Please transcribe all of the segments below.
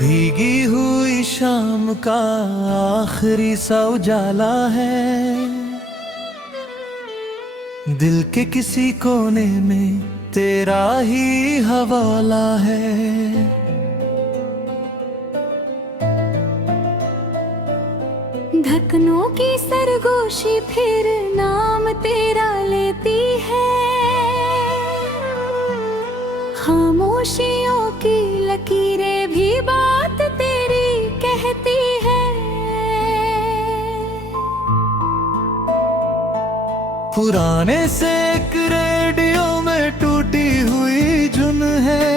भीगी हुई शाम का आखिरी सा उजाला है, दिल के किसी कोने में तेरा ही हवाला है। धड़कनों की सरगोशी फिर नाम तेरा लेती है, खामोशियों की लकीरें भी बात तेरी कहती है। पुराने से एक रेडियो में टूटी हुई धुन है,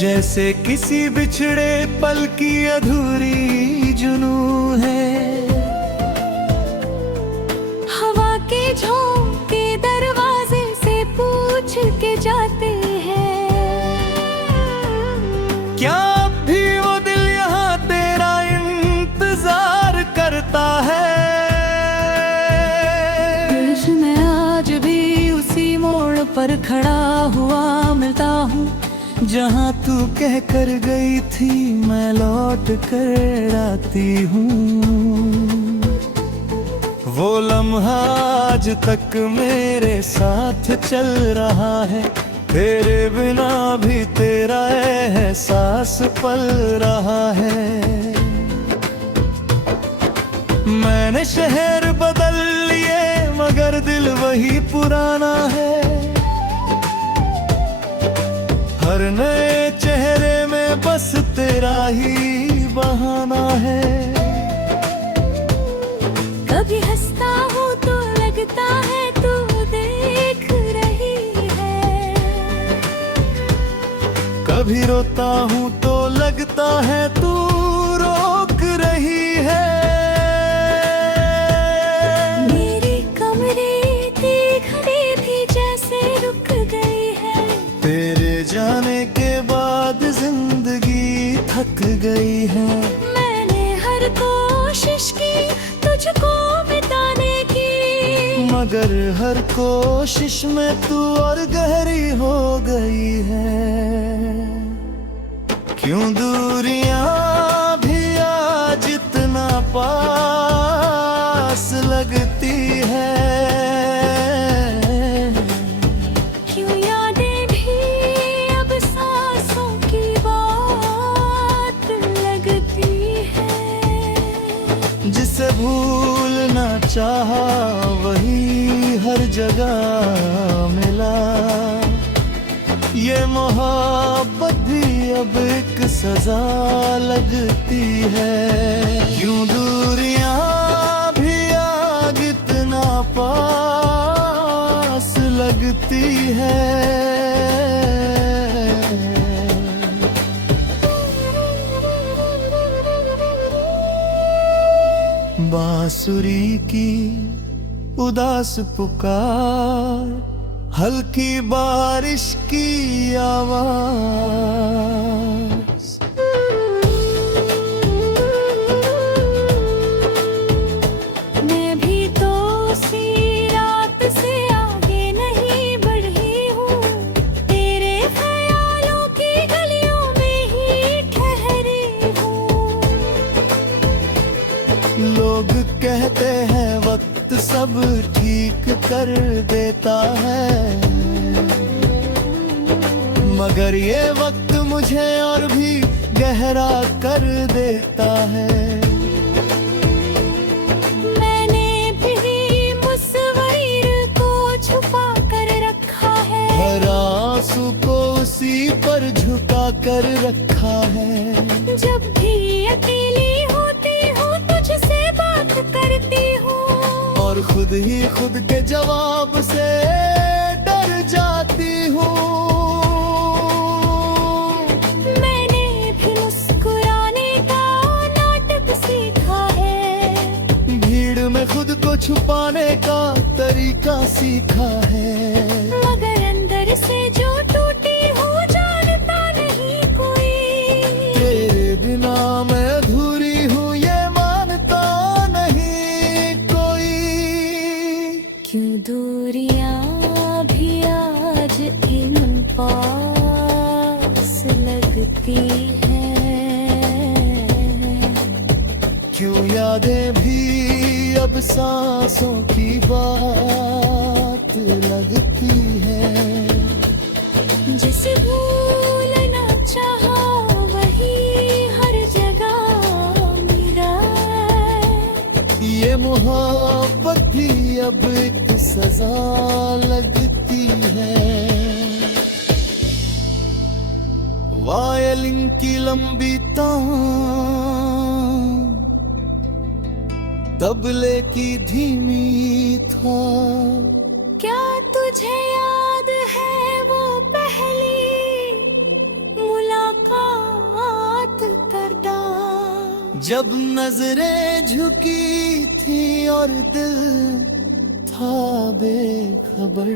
जैसे किसी बिछड़े पल की अधूरी जुनू है। हवा के झोंके दरवाजे से पूछ के जाते हैं, क्या अब भी वो दिल यहाँ तेरा इंतजार करता है? मैं आज भी उसी मोड़ पर खड़ा हुआ मिलता हूँ, जहाँ तू कह कर गई थी मैं लौट कर आती हूँ। वो लम्हा आज तक मेरे साथ चल रहा है, तेरे बिना भी तेरा एहसास पल रहा है। मैंने शहर बदल लिए मगर दिल वही पुराना है, हर नए चेहरे में बस तेरा ही बहाना है। कभी हंसता हूँ तो लगता है तू देख रही है, कभी रोता हूँ तो लगता है तू रोक रही है। मेरी कमरे की घड़ी भी जैसे रुक गई है, तेरे जाने के बाद जिंदगी थक गई है। मैंने हर कोशिश की तुझको मिटाने की, मगर हर कोशिश में तू और गहरी हो गई है। क्यों दूरियां भी आज इतना पास लगती है, क्यों यादें भी अब सांसों की बात लगती है। जिसे भूलना चाहा वही हर जगह मिला, ये मोहब्बत भी अब एक सजा लगती है। क्यों दूरियां भी आग इतना पास लगती है। बांसुरी की उदास पुकार, हल्की बारिश की आवाज, मैं भी तो उसी रात से आगे नहीं बढ़ी हूँ, तेरे ख्यालों की गलियों में ही ठहरी हूँ। लोग कहते हैं वक्त सब ठीक कर देता है, मगर ये वक्त मुझे और भी गहरा कर देता है। मैंने भी मुसव्विर को छुपा कर रखा है, हर आंसू को उसी पर झुका कर रखा है। जब भी अकेली होती हूँ तुझसे बात करती हूँ, और खुद ही खुद के जवाब से डर जाती हूँ। मैंने भी मुस्कुराने का नाटक सीखा है, भीड़ में खुद को छुपाने का तरीका सीखा है। मगर अंदर से जो टूटी हूँ जानता नहीं कोई, तेरे बिना मैं अधूरी हूँ ये मानता नहीं कोई। क्यों दूरियां भी आज इन लगती है। क्यों यादें भी अब सांसों की बात लगती है। जिसे भूलना चाहा वही हर जगह मिला है। ये मोहब्बत भी अब एक सजा लगती है। वायलिन की लंबी तान तबले की धीमी था। क्या तुझे याद है वो पहली मुलाकात करदा, जब नजरें झुकी थी और दिल था बेखबर।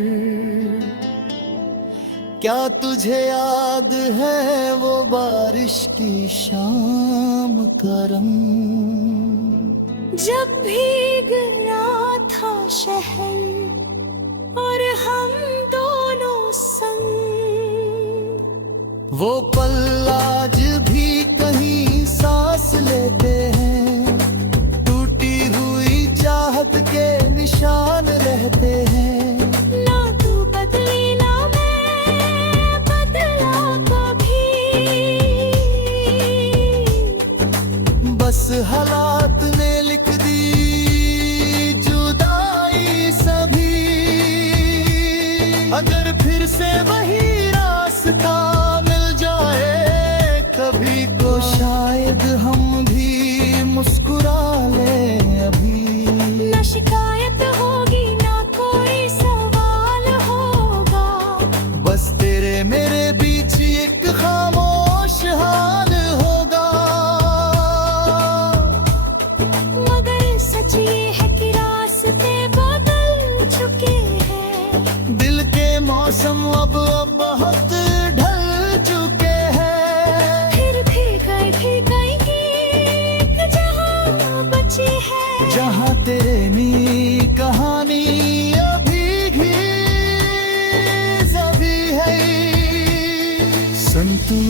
क्या तुझे याद है वो बारिश की शाम का रंग, जब भीग रहा था शहर और हम दोनों संग। वो पल आज भी कहीं सांस लेते हैं। टूटी हुई चाहत के निशान रहते हैं। ना तू बदली ना मैं बदला कभी, बस हालात ने लिख दी जुदाई सभी। अगर फिर से वही रास्ता मिल जाए कभी को, शायद हम भी मुस्कुरा ले अभी। ना शिकायत होगी ना कोई सवाल होगा, बस तेरे मेरे बीच एक खामोश हाल होगा। मगर सच ये है कि रास्ते बदल चुके हैं। दिल के मौसम अब बहुत ढल चुके हैं। फिर कहीं एक जहां बची है, जहाँ तेरे नी कहानी अभी भी सभी है। संतू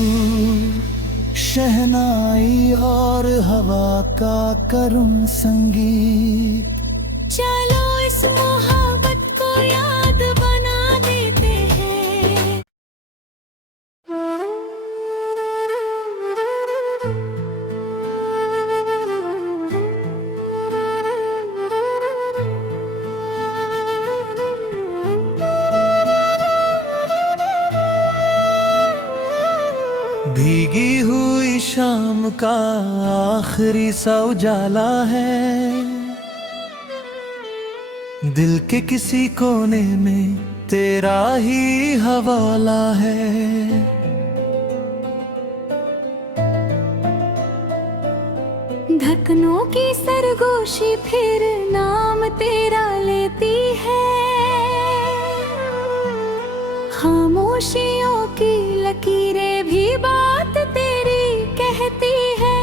शहनाई और हवा का करुण संगीत, चलो इस मोहब्बत को याद बना देते हैं। भीगी हुई शाम का आखिरी सा उजाला है। दिल के किसी कोने में तेरा ही हवाला है। धड़कनों की सरगोशी फिर नाम तेरा लेती है। खामोशियों की लकीरें भी बात तेरी कहती है।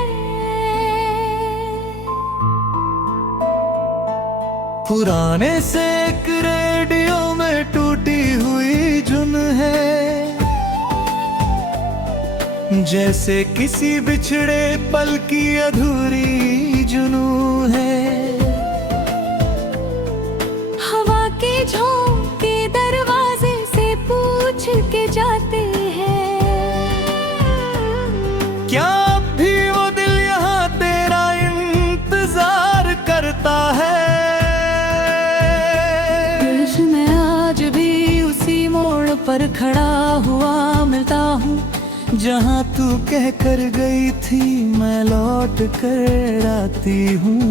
पुराने से एक रेडियो में टूटी हुई जुन है। जैसे किसी बिछड़े पल की अधूरी जुनू है। हवा के झोंके दरवाजे से पूछ के जाते हैं। क्या अब भी वो दिल यहाँ तेरा इंतजार करता है। देश में आज भी उसी मोड़ पर खड़ा हुआ मिलता हूँ, जहाँ तू कह कर गई थी मैं लौट कर आती हूँ।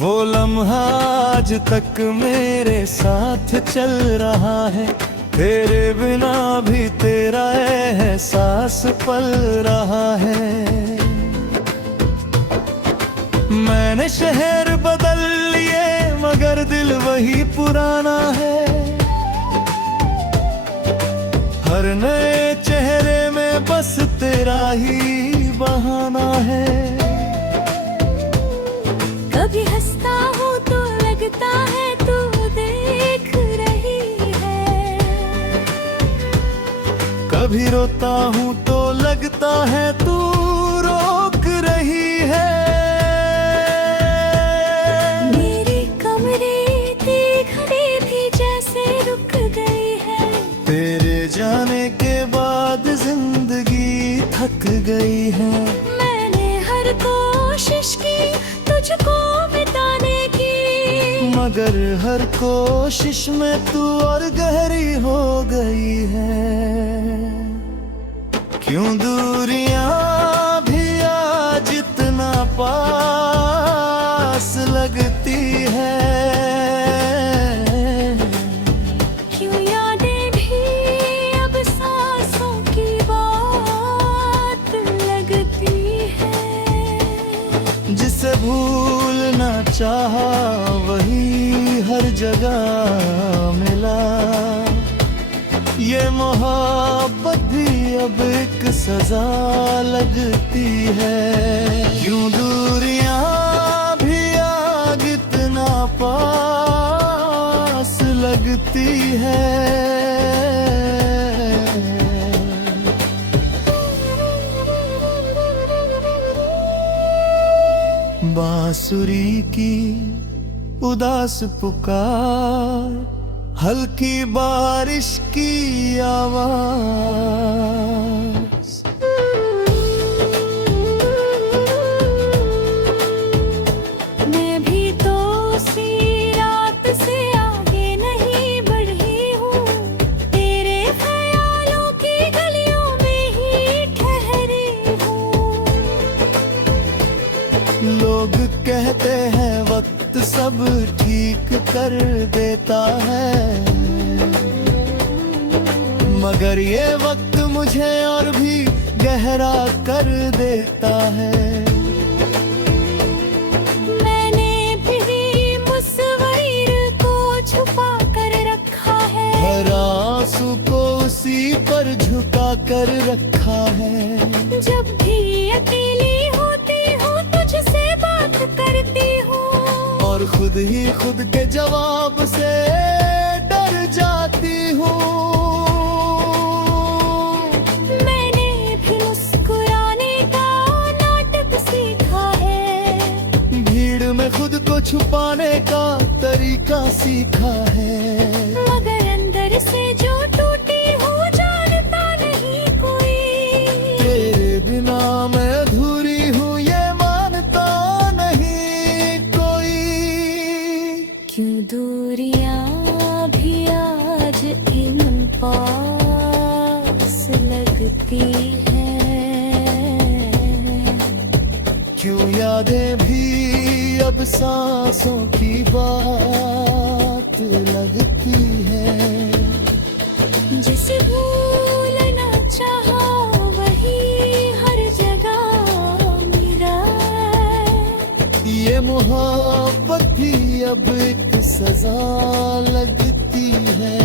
वो लम्हा आज तक मेरे साथ चल रहा है। तेरे बिना भी तेरा एहसास पल रहा है। मैंने शहर बदल लिए मगर दिल वही पुराना है। हर नए चेहरे में बस तेरा ही बहाना है। कभी हंसता हूँ तो लगता है तू देख रही है। कभी रोता हूँ तो लगता है तू रोक रही है। मेरी कमरे की घड़ी भी जैसे रुक गई है। तेरे जाने के बाद जिंदगी थक गई है। मैंने हर कोशिश की तुझको मिटाने की, मगर हर कोशिश में तू और गहरी हो गई है। क्यों दूरियां भी आज इतना पास लगती है। क्यों यादें भी अब सांसों की बात लगती है। जिसे भूलना चाहा वही हर जगह मिला। ये मोहब्बत भी अब एक सजा लगती है। क्यों दूरियां भी आज इतना पास लगती है। बांसुरी की उदास पुकार, हल्की बारिश की आवाज, मैं भी तो उसी रात से आगे नहीं बढ़ी हूँ। तेरे ख्यालों की गलियों में ही ठहरी हूँ। लोग कहते हैं वक्त सब ठीक कर देता है, मगर ये वक्त मुझे और भी गहरा कर देता है। मैंने भी मुसव्विर को छुपा कर रखा है। हर आंसू को उसी पर झुका कर रखा है। जब भी अकेली होती हूँ तुझसे बात करती हूँ, और खुद ही खुद के जवाब से डर जाती हूँ। मैंने भी मुस्कुराने का नाटक सीखा है। भीड़ में खुद को छुपाने का तरीका सीखा है। मगर अंदर से जो टूटी हूँ जानता नहीं कोई। तेरे बिना मैं अधूरी हूँ ये मानता नहीं कोई। क्यों दूरियां भी आज इन पास लगती हैं। क्यों यादें भी अब सांसों की बात लगती है। जिसे भूलना चाहा वही हर जगह मिला। ये मोहब्बत भी अब एक सजा लगती है।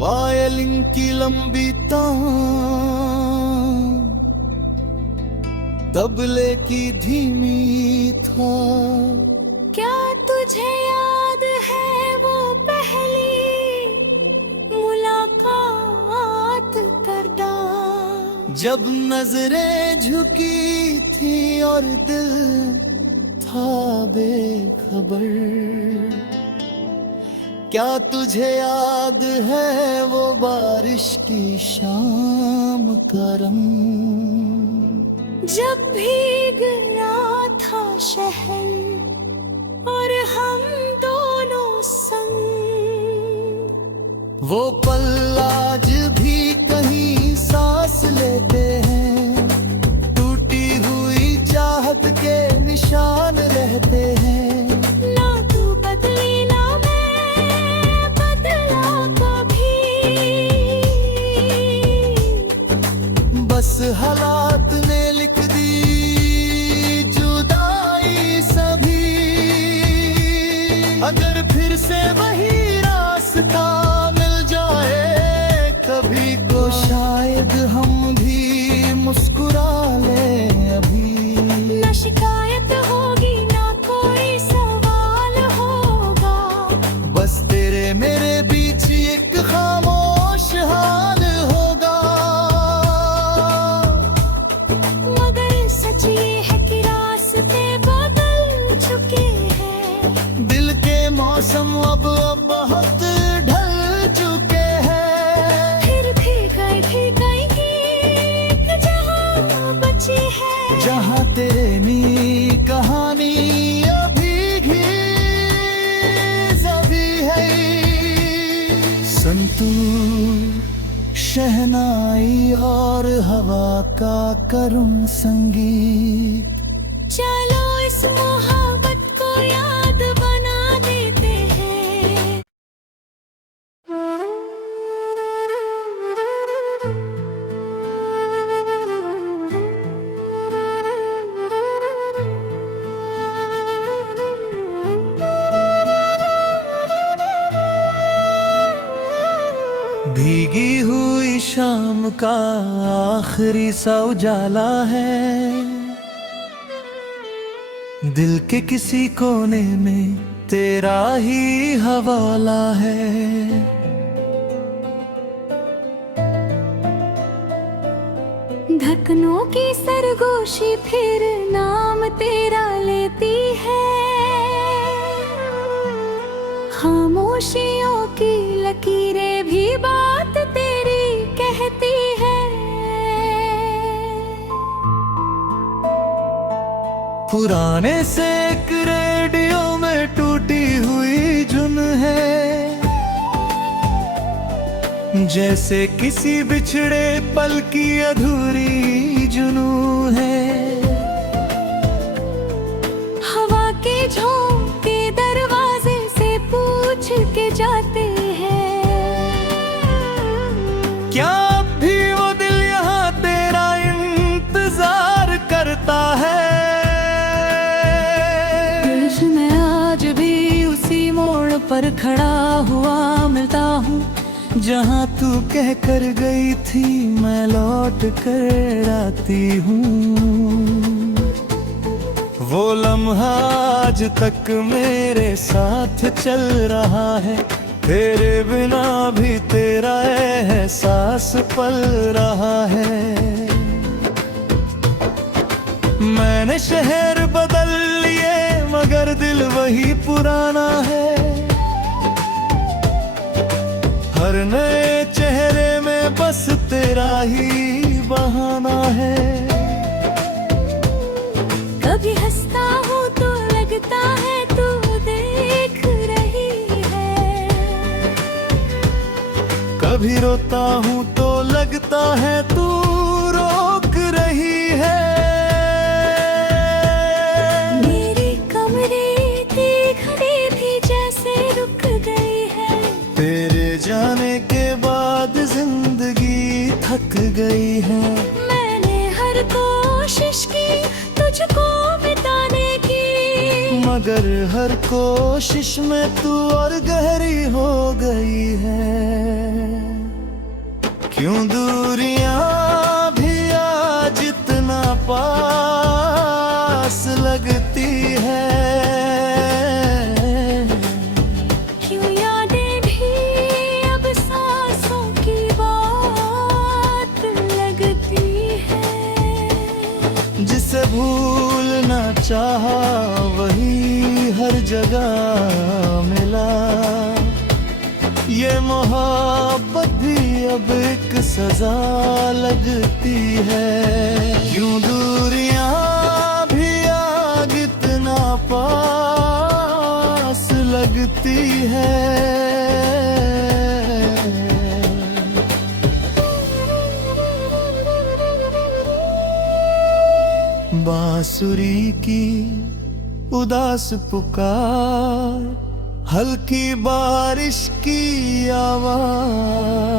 वायलिन की लंबी तान, तबले की धीमी था। क्या तुझे याद है वो पहली मुलाकात करदा, जब नजरें झुकी थी और दिल था बेखबर। क्या तुझे याद है वो बारिश की शाम का रंग, जब भीग रहा था शहर और हम दोनों संग। वो पल आज भी कहीं सांस लेते हैं, टूटी हुई चाहत के निशान रहते हैं। ना तू बदली ना मैं बदला कभी, बस हालात ने लिख दी जुदाई सभी। अगर फिर से वही रास्ता मिल जाए कभी को, शायद हम भी मुस्कुरा ले अभी। ना शिकायत होगी ना कोई सवाल होगा, बस तेरे मेरे बीच एक खामोश संतूर शहनाई और हवा का करुण संगीत। चलो इस मोहब्बत को याद बना देते हैं। भीगी हुई शाम का आखिरी सा उजाला है, दिल के किसी कोने में तेरा ही हवाला है। धड़कनों की सरगोशी फिर नाम तेरा लेती है, खामोशियों की लकीरें भी बात तेरी कहती है। पुराने से एक रेडियो में टूटी हुई धुन है, जैसे किसी बिछड़े पल की अधूरी जुनू है। हवा के झोंके दरवाजे से पूछ के जाते हैं, क्या अब भी वो दिल यहाँ तेरा इंतजार करता है? देश में आज भी उसी मोड़ पर खड़ा हुआ मिलता हूँ, जहाँ तू कह कर गई थी मैं लौट कर आती हूँ। वो लम्हा आज तक मेरे साथ चल रहा है, तेरे बिना भी तेरा एहसास पल रहा है। मैंने शहर बदल लिए मगर दिल वही पुराना है, हर नए चेहरे में बस तेरा ही बहाना है। कभी हंसता हूँ तो लगता है तू देख रही है, कभी रोता हूँ तो लगता है तू रोक रही है। मेरी कमरे की घड़ी भी जैसे रुक गई है, तेरे जाने के बाद जिंदगी थक गई है। मैंने हर कोशिश की तुझको मिटाने की, मगर हर कोशिश में तू और गहरी हो गई है। क्यों दूरियां भी आज इतना पास लगती है, क्यों यादें भी अब सांसों की बात लगती है। जिसे भूलना चाहा वही हर जगह मिला, ये मोहब्बत भी अब एक सजा लगती है। क्यों दूरियां भी आग इतना पास लगती है। बांसुरी की उदास पुकार, हल्की बारिश की आवाज,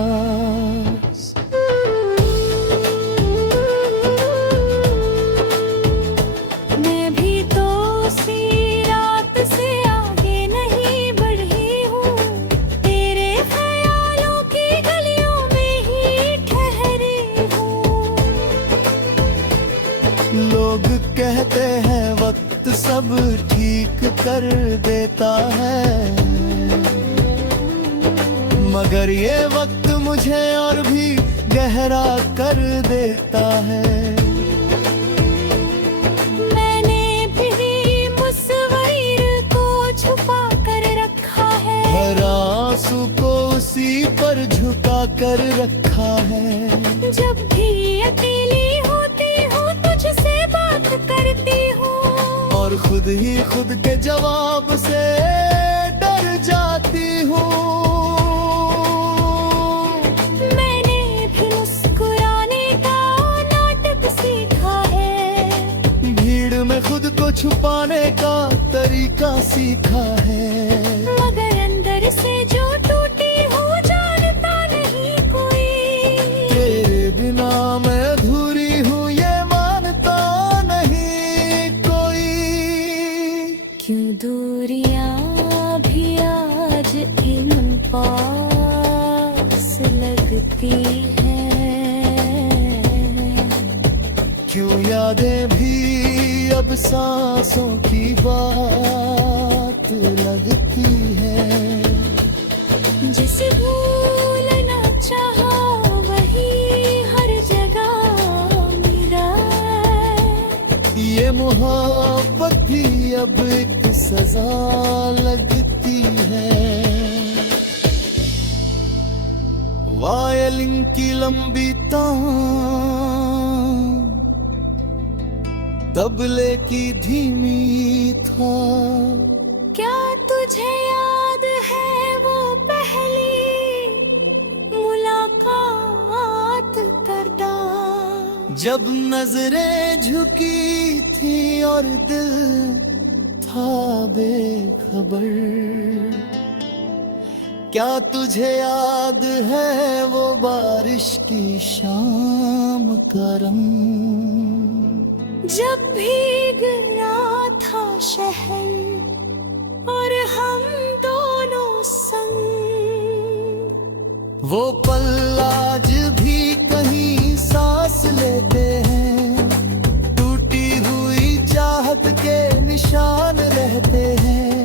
मैं भी तो उसी रात से आगे नहीं बढ़ी हूँ, तेरे ख्यालों की गलियों में ही ठहरी हूँ। लोग कहते हैं वक्त सब ठीक कर देता है, मगर ये वक्त मुझे और भी गहरा कर देता है। मैंने भी मुसव्विर को छुपा कर रखा है, हर आंसू को उसी पर झुका कर रखा है। जब भी अकेली होती हूँ तुझसे बात करती हूँ, और खुद ही खुद के जवाब से डर जाती हूँ। लगती है। क्यों यादें भी अब सांसों की बात लगती है। जिसे भूलना चाहा वही हर जगह मिला है। ये मोहब्बत भी अब एक सजा लगती है। वायलिन की लंबी तान तबले की धीमी था। क्या तुझे याद है वो पहली मुलाकात करदा, जब नजरें झुकी थी और दिल था बेखबर। क्या तुझे याद है वो बारिश की शाम का रंग, जब भीग रहा था शहर और हम दोनों संग। वो पल आज भी कहीं सांस लेते हैं। टूटी हुई चाहत के निशान रहते हैं।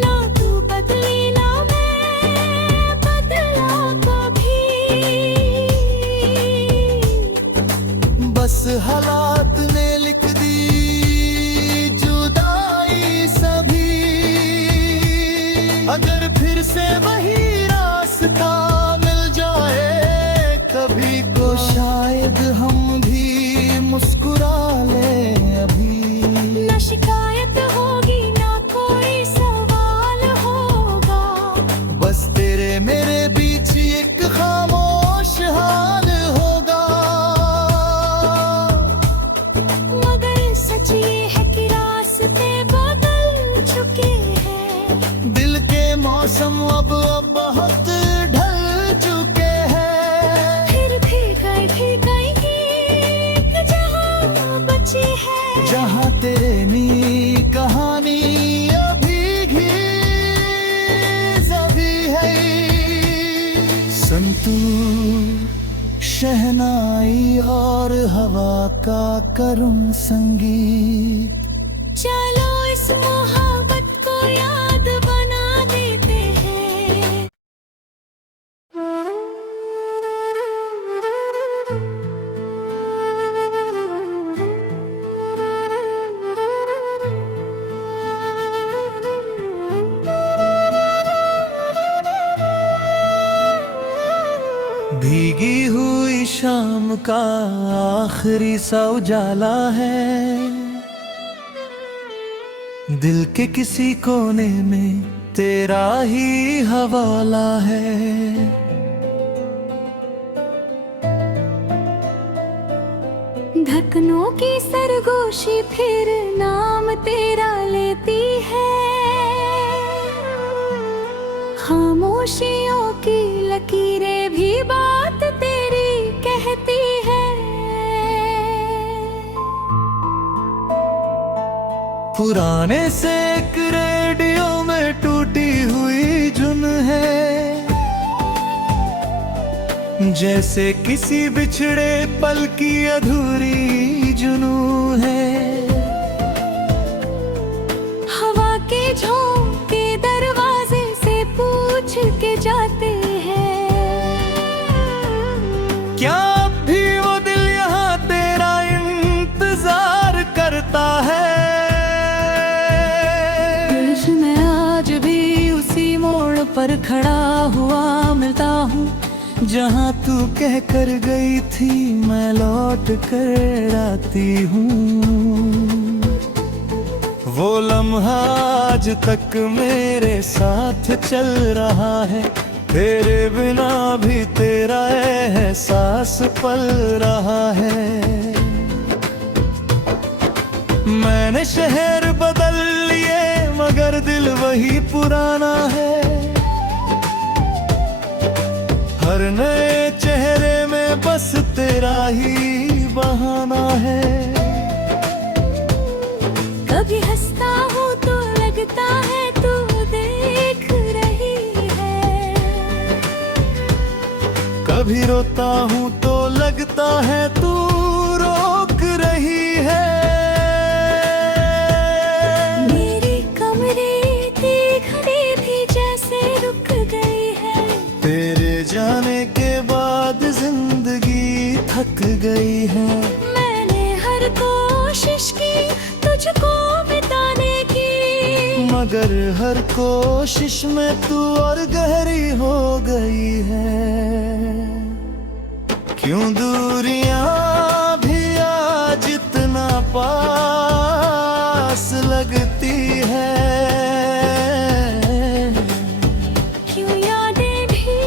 ना तू बदली ना मैं बदला कभी, बस हालात ने लिख दी जुदाई सभी। अगर फिर से वही रास्ता मिल जाए कभी को, शायद हम भी मुस्कुरा ले अभी। ना शिकायत होगी ना कोई सवाल होगा, बस तेरे मेरे बीच एक खामोश हाल होगा। मगर सच ये है कि रास्ते बदल चुके हैं। दिल के मौसम अब बहुत ढल चुके हैं। फिर भी कहीं एक जहां बची है, जहाँ तेरे नी कहानी अभी घी सभी है। संतूर शहनाई और हवा का करुण संगीत, चलो इस मोहब्बत को याद बना देते हैं। भीगी हुई शाम का आखिरी सा उजाला है। दिल के किसी कोने में तेरा ही हवाला है। धड़कनों की सरगोशी फिर नाम तेरा लेती है। खामोशियों की लकीरें भी बात तेरी कहती है। पुराने से एक रेडियो में टूटी हुई जुन है। जैसे किसी बिछड़े पल की अधूरी जुनू है। हवा के झोंके दरवाजे से पूछ के जाते हैं। क्या अब भी वो दिल यहाँ तेरा इंतजार करता है। देश में आज भी उसी मोड़ पर खड़ा हुआ मिलता हूँ, जहाँ तू कह कर गई थी मैं लौट कर आती हूँ। वो लम्हा आज तक मेरे साथ चल रहा है। तेरे बिना भी तेरा एहसास पल रहा है। मैंने शहर बदल लिए मगर दिल वही पुराना है। हर नए चेहरे में बस तेरा ही बहाना है। कभी हंसता हूँ तो लगता है तू देख रही है। कभी रोता हूँ तो लगता है तू रोक रही है। मेरी कमरे की घड़ी भी जैसे रुक गई है। तेरे जाने के बाद जिंदगी थक गई है। मैंने हर कोशिश की तुझको मिटाने की, मगर हर कोशिश में तू और गहरी हो गई है। क्यों दूरियां भी आज इतना पास लगती है। क्यों यादें भी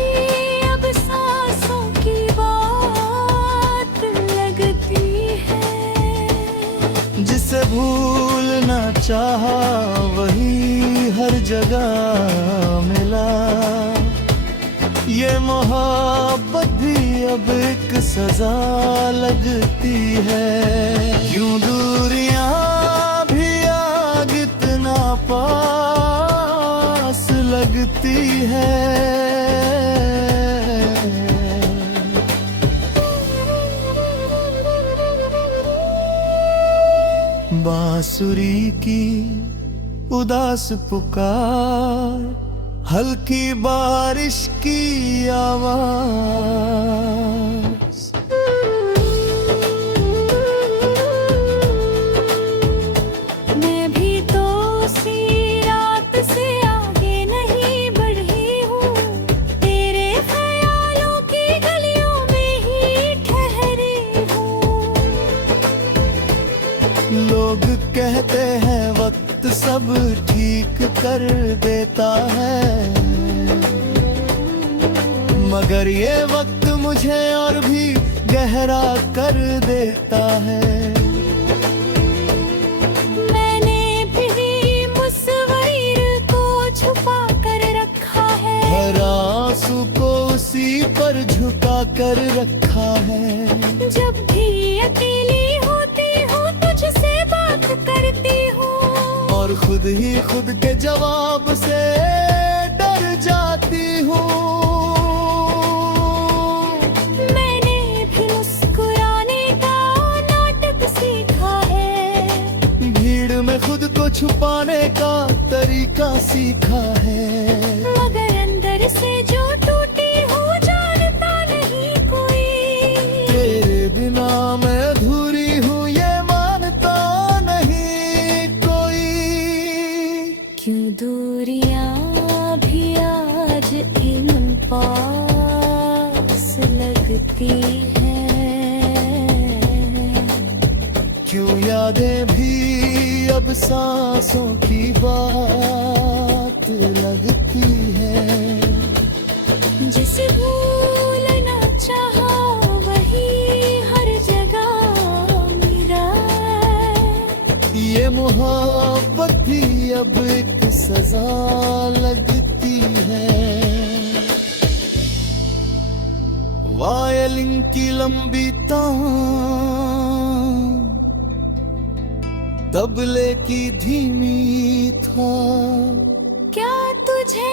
अब सांसों की बात लगती है। जिसे भूलना चाहा वही हर जगह मिला। ये मोहब्बत भी अब एक सजा लगती है। क्यों दूरियां भी आग इतना पास लगती है। बांसुरी की उदास पुकार, हल्की बारिश की आवाज, मैं भी तो उसी रात से आगे नहीं बढ़ी हूँ। तेरे ख्यालों की गलियों में ही ठहरी हूँ। लोग कहते हैं वक्त सब ठीक कर देता है, मगर ये वक्त मुझे और भी गहरा कर देता है। मैंने भी मुसव्विर को छुपा कर रखा है। हर आंसू को उसी पर झुका कर रखा है। जब भी अकेली होती हूँ तुझसे बात करती हूँ, और खुद ही खुद के जवाब से डर जाती हूँ। मैंने भी मुस्कुराने का नाटक सीखा है। भीड़ में खुद को छुपाने का तरीका सीखा है। मगर अंदर से जो टूटी हूँ जानता नहीं कोई। तेरे बिना मैं अधूरी हूँ ये मानता नहीं कोई। क्यों दूरियां भी आज इन पास लगती हैं। क्यों यादें भी अब सांसों की बात लगती है। जिसे भूलना चाहा वही हर जगह मिला। ये मोहब्बत भी अब एक सजा लगती है। वायलिन की लंबी तान, तबले की धीमी था। क्या तुझे